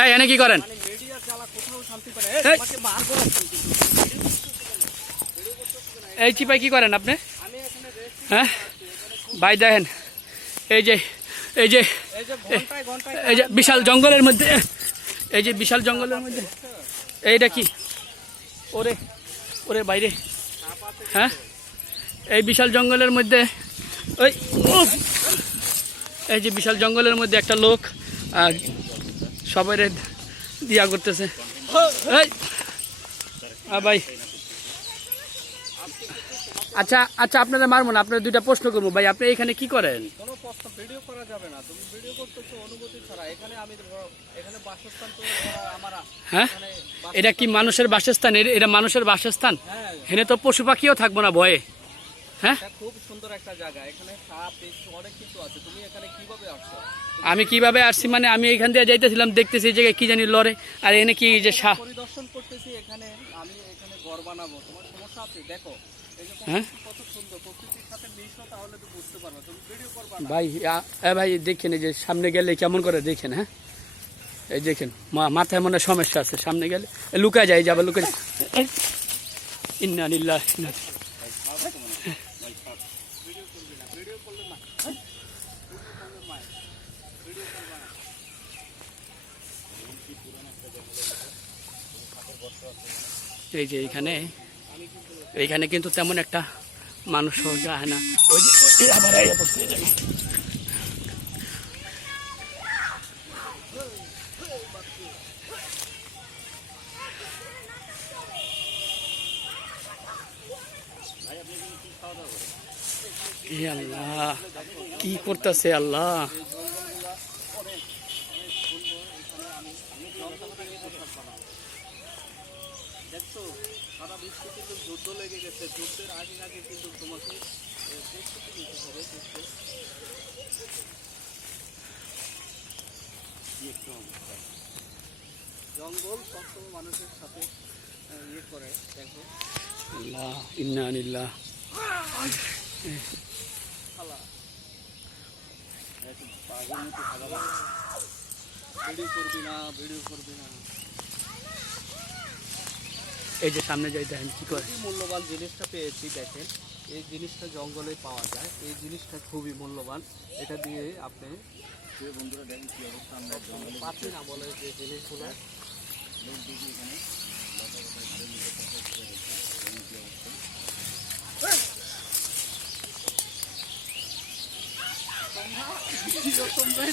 এই এনে কি করেন? এই চিপাই কি করেন আপনি? হ্যাঁ ভাই দেখেন, এই যে এই যে এই যে বিশাল জঙ্গলের মধ্যে, এই যে বিশাল জঙ্গলের মধ্যে এইটা কি? ওরে ওরে বাইরে, হ্যাঁ এই বিশাল জঙ্গলের মধ্যে ওই এই যে বিশাল জঙ্গলের মধ্যে একটা লোক সবাই দিয়া করতেছে। এই ভাই আচ্ছা আচ্ছা, আপনারা মারবো না, আপনারা দুইটা প্রশ্ন করবো। ভাই আপনি এখানে কি করেন? কোনো প্রশ্ন ভিডিও করা যাবে না, তুমি ভিডিও করতেছো অনুমতি ছাড়া। এখানে আমি এখানে বাসস্থান তো আমার। হ্যাঁ এটা কি মানুষের বাসস্থান? এটা মানুষের বাসস্থান? এখানে তো পশু পাখিও থাকবো না ভয়ে। হ্যাঁ খুব সুন্দর একটা জায়গা, এখানে সাপ অনেক কিছু আছে। তুমি এখানে কিভাবে আসছো? আমি কিভাবে আসছি মানে আমি এখান দিয়ে যাইতেছিলাম, দেখতেছি এই জায়গায় কি জানি লড়ে, আর এনে কি যে সাপ পরিদর্শন করতেছি। এখানে আমি এখানে ঘর বানাবো, তোমার সমস্যা আছে? দেখো হ্যাঁ কত সুন্দর, প্রকৃতির সাথে মিশো, তাহলে তো বুঝতে পারবে। তুমি ভিডিও করবা না ভাই? ভাই দেখেন এই যে সামনে গেলে কেমন করে দেখেন। হ্যাঁ এই দেখেন মাথায় মনে সমস্যা আছে, সামনে গেলে লুকা যায়, যাবে লুকা যায়। ইন্না লিল্লাহি ইন্না এই যে এইখানে কিন্তু তেমন একটা মানুষ যায় না। ওই যে আবার আল্লাহ কি করতেছে আল্লাহ। দেখছো সারা বিশ্বে কিন্তু যুদ্ধ লেগে গেছে। যুদ্ধের আগে আগে কিন্তু তোমাকে প্রস্তুতি নিতে হবে। জঙ্গল সবসময় মানুষের সাথে ইয়ে করে। দেখো আল্লাহ ইন্না লিল্লাহ। ভিডিও করবি না, ভিডিও করবি না। এই যে সামনে যাই দেখেন কি করে। মূল্যবান জিনিসটা পেয়েছি, দেখেন এই জিনিসটা জঙ্গলে পাওয়া যায়। এই জিনিসটা খুবই মূল্যবান। এটা দিয়ে আপনি বন্ধুরা দেখেন কি অবস্থা। আমরা পাচ্ছি না বলে যে জিনিসগুলো তোমরা